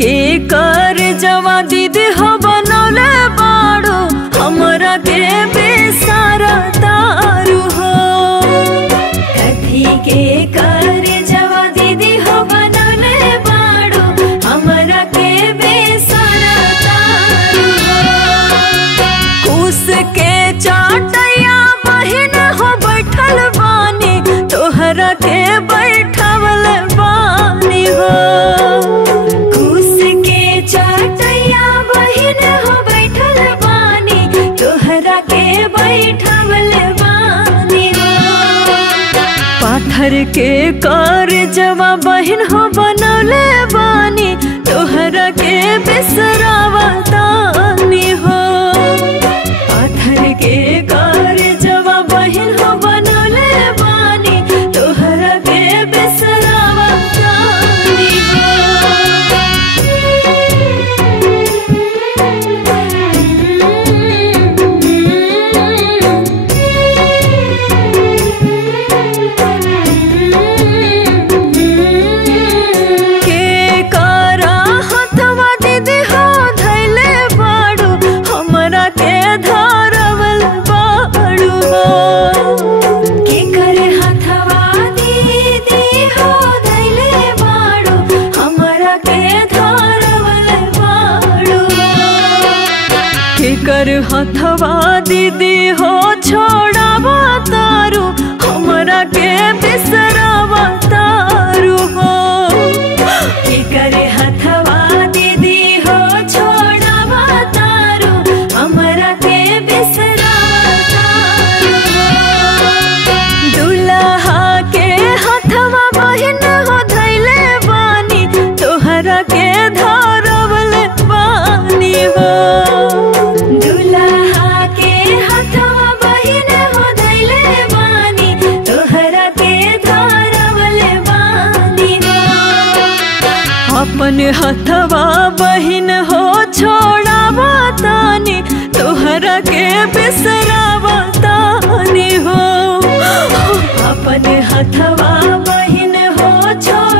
के कर जवा दीदी हो बनौले बाड़ो हमरा के बेसारा तारू हो। कथी के कर जवा दीदी हो बनौले बाड़ो हमरा के बेसारा तारू हो। कुस के चाटैया बहिन हो बैठल बानी तोहरा के बैठवल बानी हो। कुस के चाटैया बहिन हो बैठल बानी तोहरा के बैठवल बानी हो। पाथर के कर जवा बहिन हो बनौले बानी तोहरा के बिसरावतानी हो। पाथर के कर जवा बहिन हो बनौले बानी तोहरा के बिसरावतानी हो। के करा हथवा दीदी हो धैले बाड़ू हमरा के धरवल बाड़ू हो। के करे हथवा दीदी हो धैले बाड़ू हमरा के धरवल बाड़ू हो। के कर हथवा दीदी हो छोड़ावा तारू हमरा के बिसरावा तारू हो। के करे हथवा दीदी हो छोड़ावा तारू हमरा के बिसरावा तारू हो। दुल्हा के हथवा बहिन हो धैले बानी तोहरा के धरवल बानी हो। दुल्हा के हथवा बहिन हो धैले बानी तोहरा के धरवल बानी हो। अपन हथवा बहिन हो छोड़ावा तानी तोहरा के बिसरावा तानी हो। अपन हथवा बहिन हो छोड़